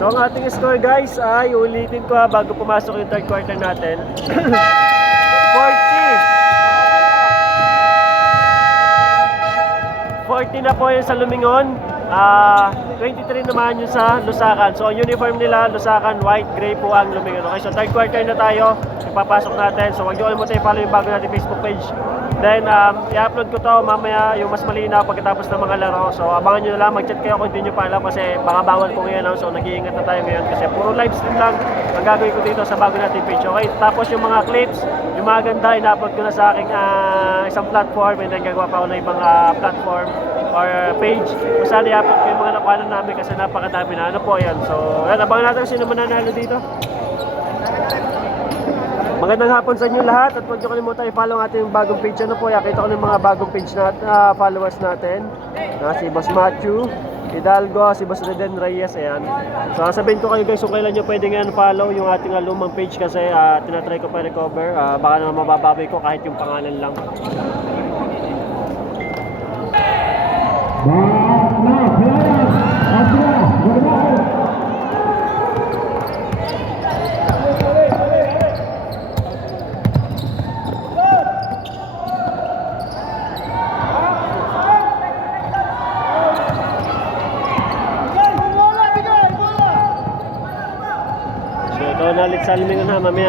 So ang ating score guys ay ulitin ko bago pumasok yung third quarter natin. 40 na po yun sa Lumingon. 23 naman yun sa Lusakan. So uniform nila, Lusakan, white, gray po ang Lumingon. Okay, so third quarter na tayo. Ipapasok natin. So huwag nyo kalimutan i-follow yung bago natin Facebook page. Then i-upload ko to mamaya yung mas malinaw pagkatapos ng mga laro. So abangan nyo na lang, mag-chat kayo kung hindi nyo pa alam kasi baka bawal ko ngayon. So nag-iingat na tayo ngayon kasi puro live stream lang ang gagawin ko dito sa bago natin page. Okay, tapos yung mga clips, yung mga ganda, ina-upload ko na sa aking isang platform and then gagawa pa ako na ibang platform or page kung saan i-upload ko yung mga nakuhanan namin kasi napakadami na. Ano po yan. So yan, abangan natin sino mananalo dito. Magandang hapon sa inyo lahat at huwag nyo kalimutan i-follow ang ating bagong page. Ano po, yakita ko ng mga bagong page na followers natin. Si Boss Matthew Hidalgo, si Boss Reden Reyes, ayan. So sabihin ko kayo guys kung kailan nyo pwede ngayon follow yung ating lumang page kasi tinatry ko pa recover. Baka naman mabababoy ko kahit yung pangalan lang. So nalit sa Lumingon ha, mamaya.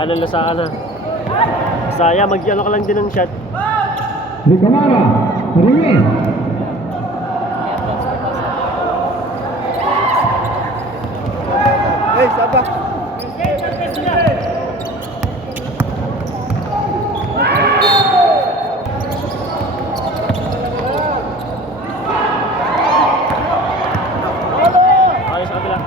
Nalasakan na. Saya, mag-ano ka lang din ng shot. Di Camara, ringin. Hey, sabah. Ayos sa kabila.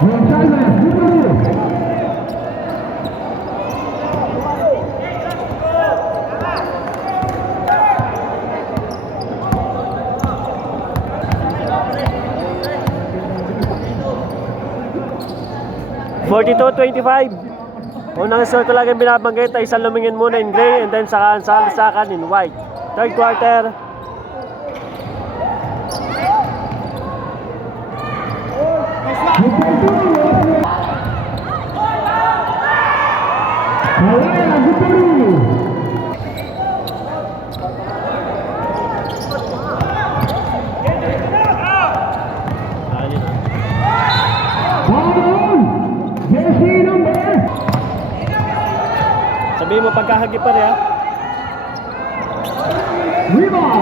Gonzalez, Bukaru. Unang score ko lang yung binabanggit ay isang Lumingin muna in gray and then sa Lusakan in white. Third quarter. Malaya, Bukaru. Jersey number. Sabihin mo pagkahagi pa rin ha. Rebound.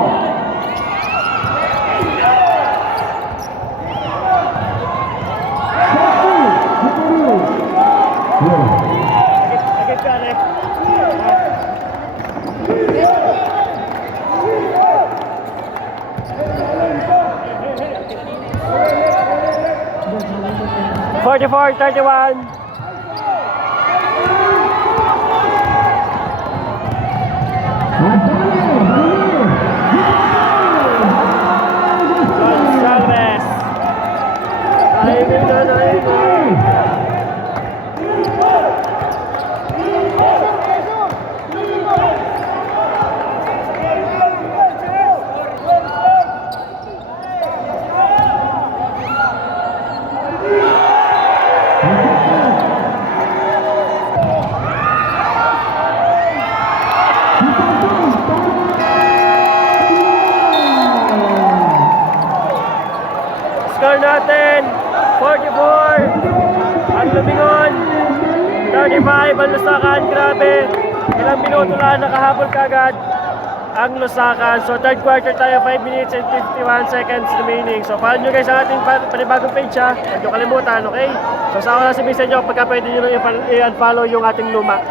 Agad ka rin. Forty-four, 31. Gonzalez. Score natin 44 ang Lumingon, 35 ang Lusakan. Grabe, ilang minuto lang nakahabol kagad ang Lusakan. So third quarter tayo, 5 minutes and 51 seconds remaining. So follow nyo guys ang ating panibagong page ha, huwag nyo kalimutan, okay? So sa ako na sabihin sa inyo pagka pwede nyo lang i-unfollow yung ating luma.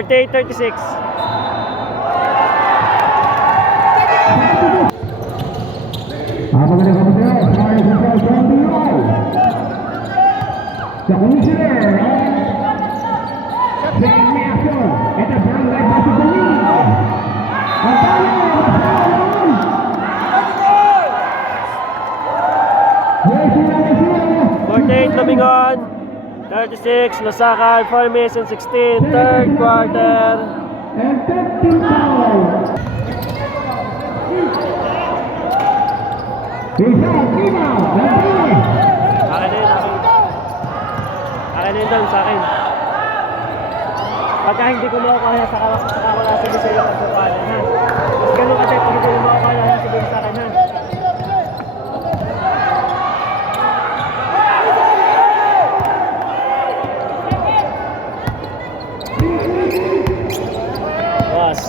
48-36. Magandang kapatid, tayo sa Santiago. Sa commissioner, St. Mason, at the Barangay Basketball League. Ang talo, masalang. Jersey number 0. 48 Lumingon, 36 Lusacan, formation 16, third quarter. And 15 foul. Rizal, rebound, Lambrine. Akin na yun, akin. Akin na yun doon, sa akin. Pagka hindi ko makukuha, saka ko nasabi sa iyo pagkukuhanan, ha? Mas ganun kasi, pag hindi mo makukuha, nasabi sa akin, ha? Boss.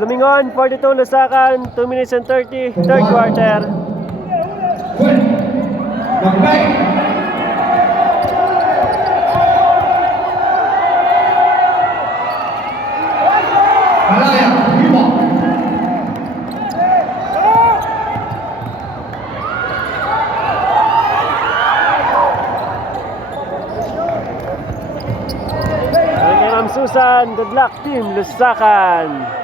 Lumingon, 42 Lusacan, 2 minutes and 30, third quarter. Okay, Ma'am Susan, good luck team Lusacan.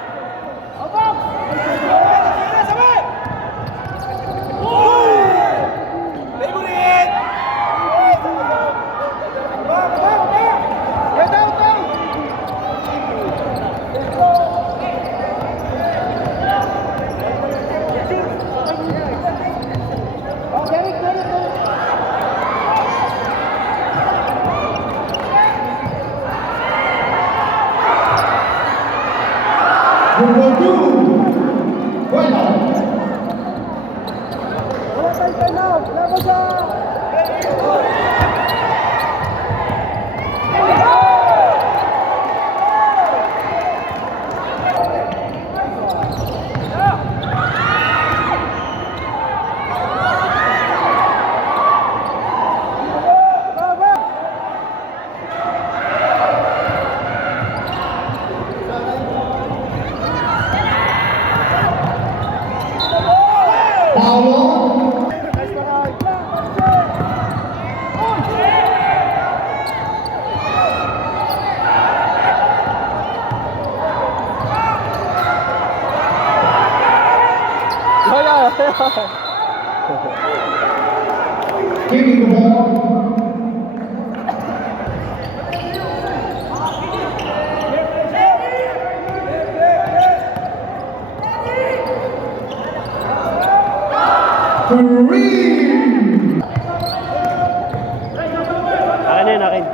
Taking the ball. Kareem! Akin na yun, akin.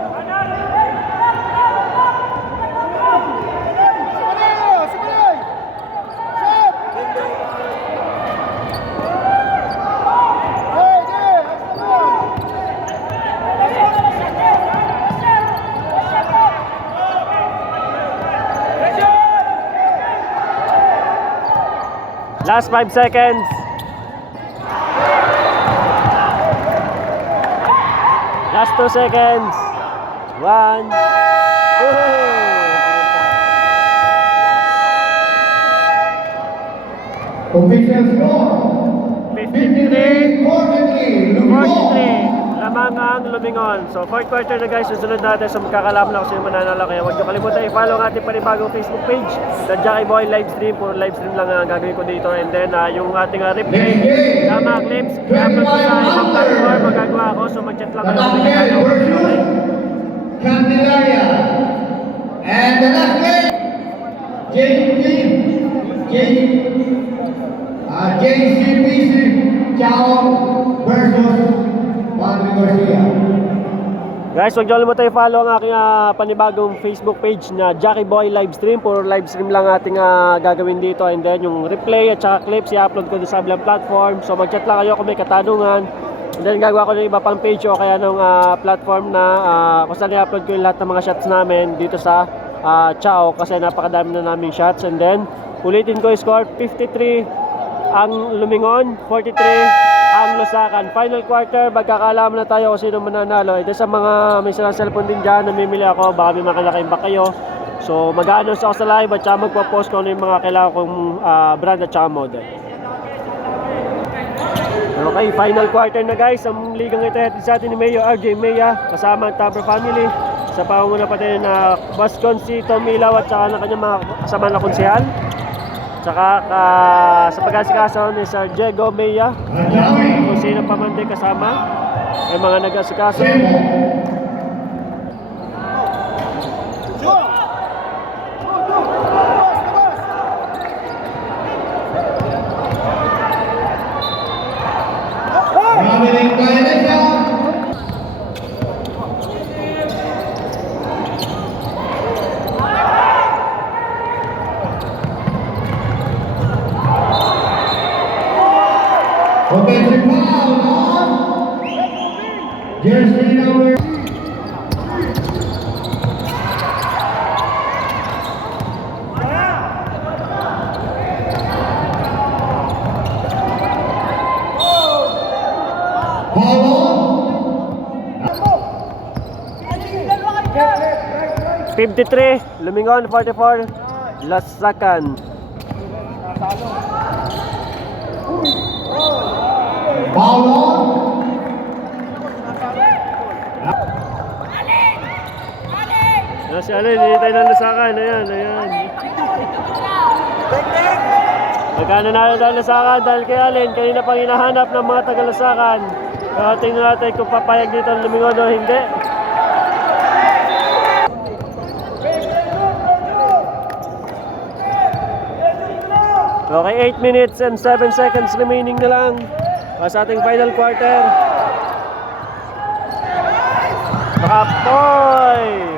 Last 5 seconds. Last 2 seconds. 1. Official score. 53, 43. 43. Lamang lang ang Lumingon. So, fourth quarter na guys, susunod natin. So, magkakalaman ako sa yung mananalo. Kaya huwag nyo kalimutan i-follow ang ating panibagong Facebook page sa Jackie Boy Livestream. Puro livestream lang ang gagawin ko dito. And then, yung ating replay, mga clips, i-upload ko sa isang platform. Magagawa ako. So, mag-chat lang kayo. Okay? Candelaria. And the last game, JCPC Chao versus Padre Garcia. Guys, huwag nyo kalimutan i-follow ang aking panibagong Facebook page na Jackie Boy Livestream. Puro livestream lang ating gagawin dito. And then yung replay at saka clips, i-upload ko din sa bilang platform. So mag-chat lang kayo kung may katanungan. And then gagawa ko ng iba pang page o kaya ng platform na kung saan i-upload ko yung lahat ng mga shots namin dito sa Chao. Kasi napakadami na naming shots. And then ulitin ko yung score, 53 ang Lumingon, 43 ang Lusakan. Final quarter, magkakaalaman na tayo kung sino mananalo. Ito sa mga may silang cellphone din dyan, namimili ako, baka may makalaki ba kayo. So mag-announce ako sa live at saka magpo-post ko ano yung mga kailangan kong brand at saka model. Okay, final quarter na guys. Ang ligang ito hatid sa atin ni Mayor RJ Mea kasama ang Tabra family. Sa pangunguna pa tayo na Boss Consi, Tom Ilaw at saka ng kanyang mga kasama na konsehal. Tsaka sa pag-asikaso ni Sir Diego Mea, kung sino pa man din kasama, ay mga nag-asikaso. Offensive foul on jersey number. Foul on. 53, Lumingon 44, Lusakan. Foul on. Yan si Alin, hinihintay ng Lusakan. Ayan, ayan. Nagkananalo dahil Lusakan dahil kay Alin. Kanina pang hinahanap ng mga taga-Lusakan. Pero tingnan natin kung papayag dito ang Lumingon o hindi. Okay, 8 minutes and 7 seconds remaining na lang sa ating final quarter. Makapoy!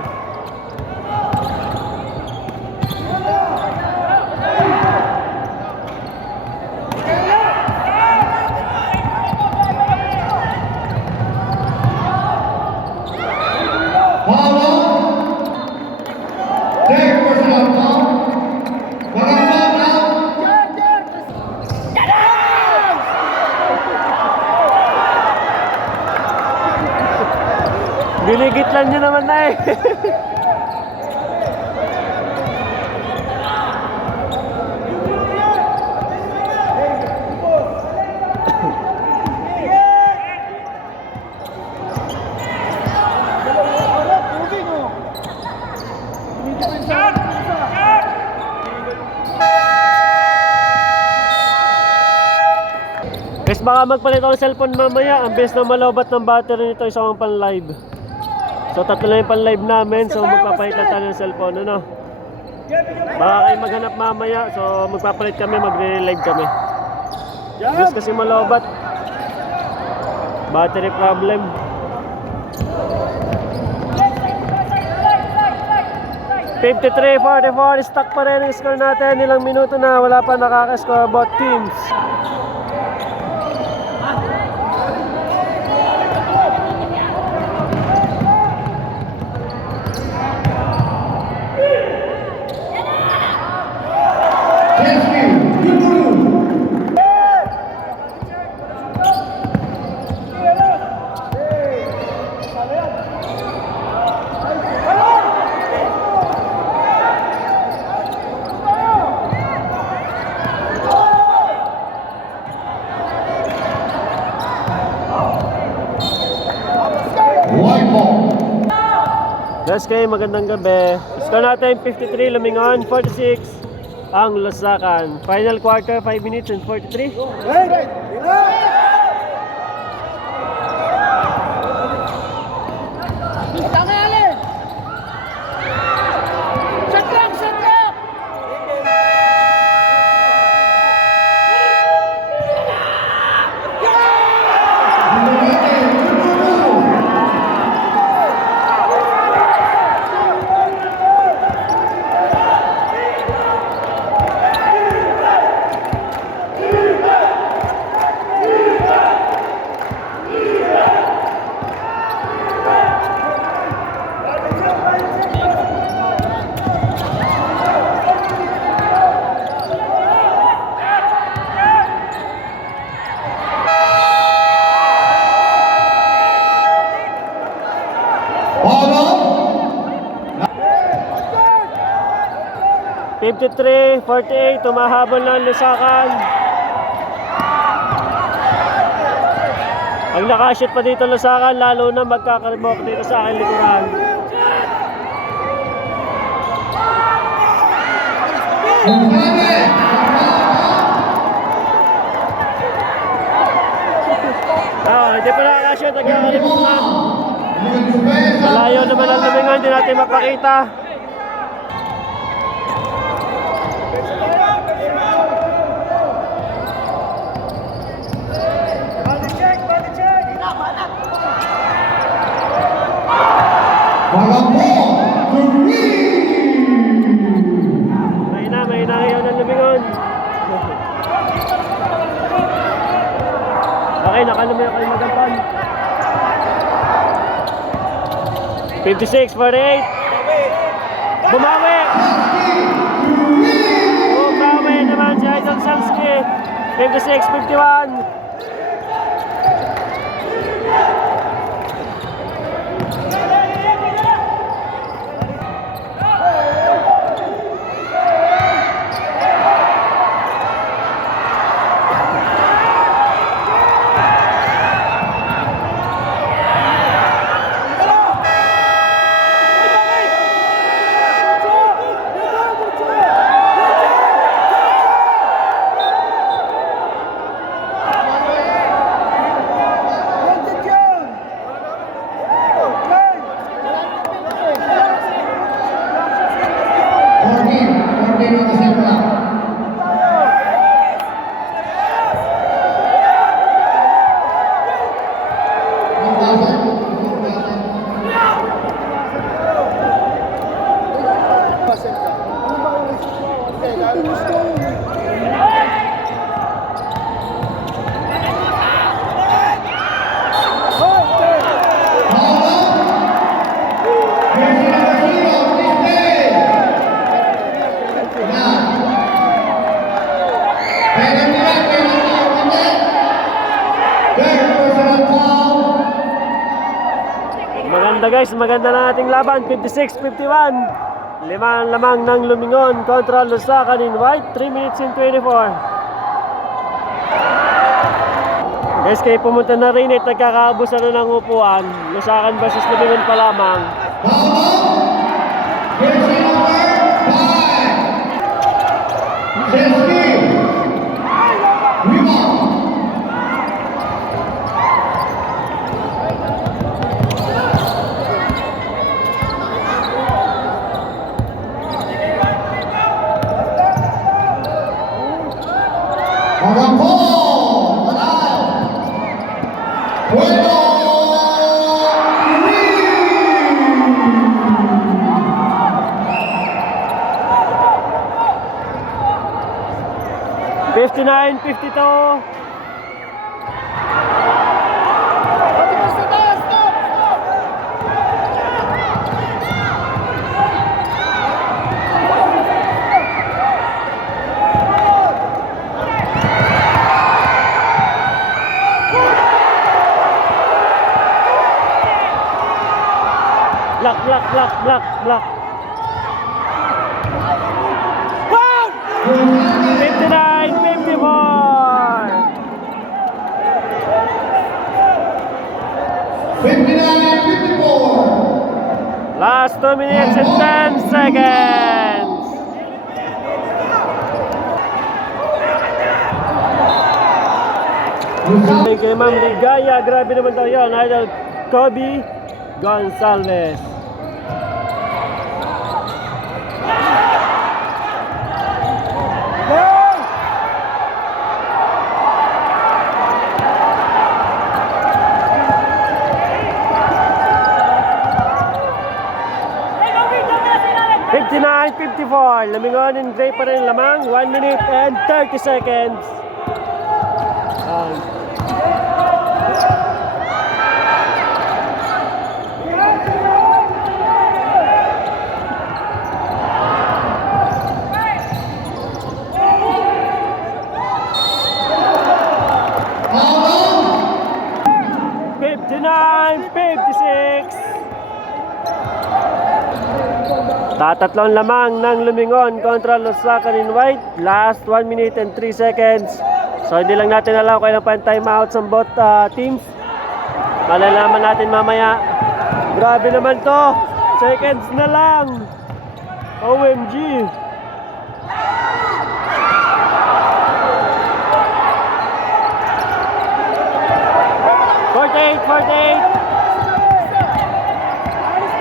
Foul on. Third personal foul. Mga foul now. Binigitlan nyo naman na eh. Guys, baka magpalit ako ng cellphone mamaya. Ang best na malobat ng battery nito, isang pang live. So tatlo lang yung pan live namin, so magpapalit lang tayo ng cellphone, ano? Baka kayo maghanap mamaya, so magpapalit kami, magre-live kami. Just kasi malobat. Battery problem. (53-44), stuck pa rin ang score natin. Ilang minuto na, wala pa nakaka-score both teams. SK, magandang gabi. Score natin 53, Lumingon 46 ang Lusakan. Final quarter, 5 minutes and 43. Ball 53-48, tumahabol ng Lusakan. Ang nakashoot pa dito Lusakan, lalo na magkakarimok dito sa aking likuran. Hindi pa nakakashoot, nagkakarimok na. Malayo naman ang Lumingon, hindi natin mapakita. Mahina ngayon ang Lumingon. Okay, nakalumayo kayo magampan. 56-48. Bumawi! Bumawi naman si Idol Salski. 56-51. Maganda guys, maganda na ating laban. 56-51. Lamang ng Lumingon kontra Lusakan in white. 3 minutes and 24. Guys, kayo pumunta na rin at nagkakaabusan na ng upuan. Lusakan versus Lumingon pa lamang. Fifty-nine, 52. Block. 59-54. Last 2 minutes and 10 seconds. Thank you, Ma'am Ligaya. Grabe naman daw yun. Idol Kobe Gonzalez. $59.54. Lumingon in gray pa rin lamang. 1 minute and 30 seconds. Tatatlon lamang ng Lumingon kontra Lusacan in white. Last 1 minute and 3 seconds. So hindi lang natin alam kung ilang pa time out sa both teams. Malalaman natin mamaya. Grabe naman to. Seconds na lang. OMG.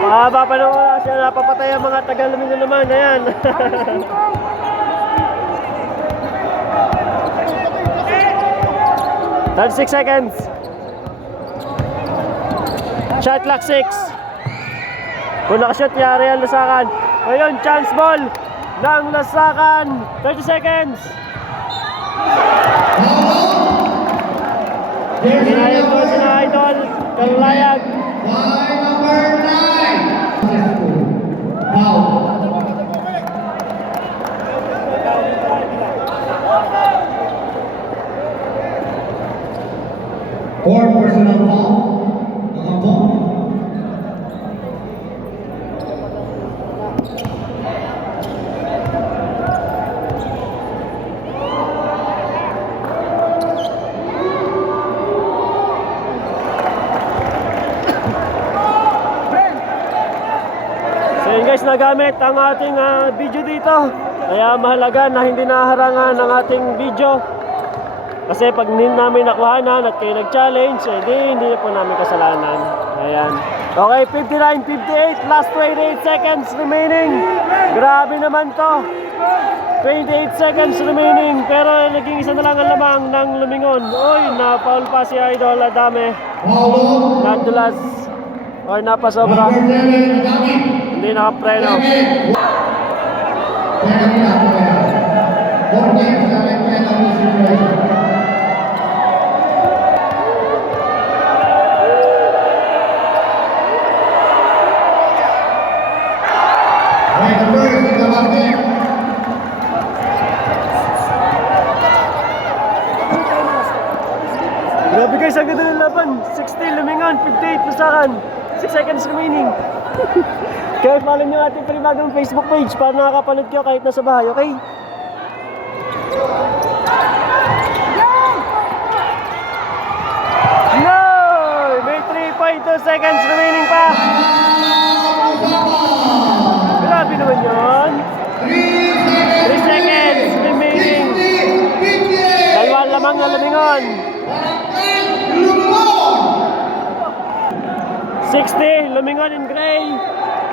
Mahaba pa ng oras yan, napapatay ang mga Taga-Lumingon naman, ayan. 36 seconds. Shot clock 6. Kung nakashoot, yari ang Lusacan. Ngayon, chance ball ng Lusacan. 30 seconds. Sinayag to, sinayag. Kalayag. Number 9. Foul. Four personal foul. Mga po. Guys, nagamit ang ating video dito, kaya mahalaga na hindi naharangan ang ating video kasi pag hindi namin nakuhanan at kayo nag-challenge, hindi po namin kasalanan. Ayan. Okay, 59-58, last 28 seconds remaining. Grabe naman to, 28 seconds remaining, pero naging isa na lang ang lamang ng Lumingon. Uy, na-foul pa si Idol Adame. Nadulas or napasobra. Hindi nakapreno. Grabe guys, ang ganda ng laban. 60 Lumingon, 58 Lusacan. 6 seconds remaining. Kaya follow nyo ating panibagong Facebook page para nakakapanood kayo kahit nasa bahay, okay? No! May 3.2 seconds remaining pa. Grabe naman yun. 3 seconds remaining. Dalawang lamang na Lumingon. 60, Lumingon in gray.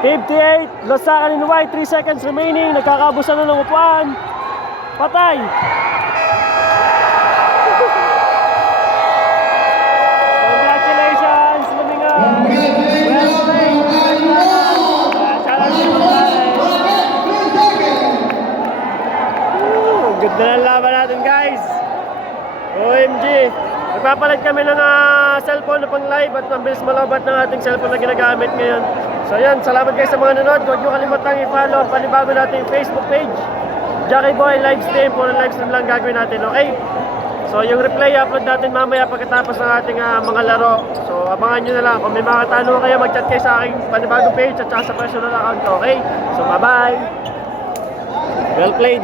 58, Lusacan in white. 3 seconds remaining. Nagkakabusan na ng upuan. Patay! Congratulations, Lumingon! Well played! Ganda ng laban natin, guys! OMG! Magpapalit kami ng cellphone na pang live at mabilis malabat ng ating cellphone na ginagamit ngayon. So yan, salamat guys sa mga nanood. Huwag nyo kalimutang i-follow ang panibago natin yung Facebook page, Jackie Boy Livestream. Puro livestream lang gagawin natin, okay? So yung replay upload natin mamaya pagkatapos ng ating mga laro. So abangan nyo na lang. Kung may mga tanong kayo, mag-chat kayo sa aking panibagong page at saka sa personal account, okay? So bye bye! Well played!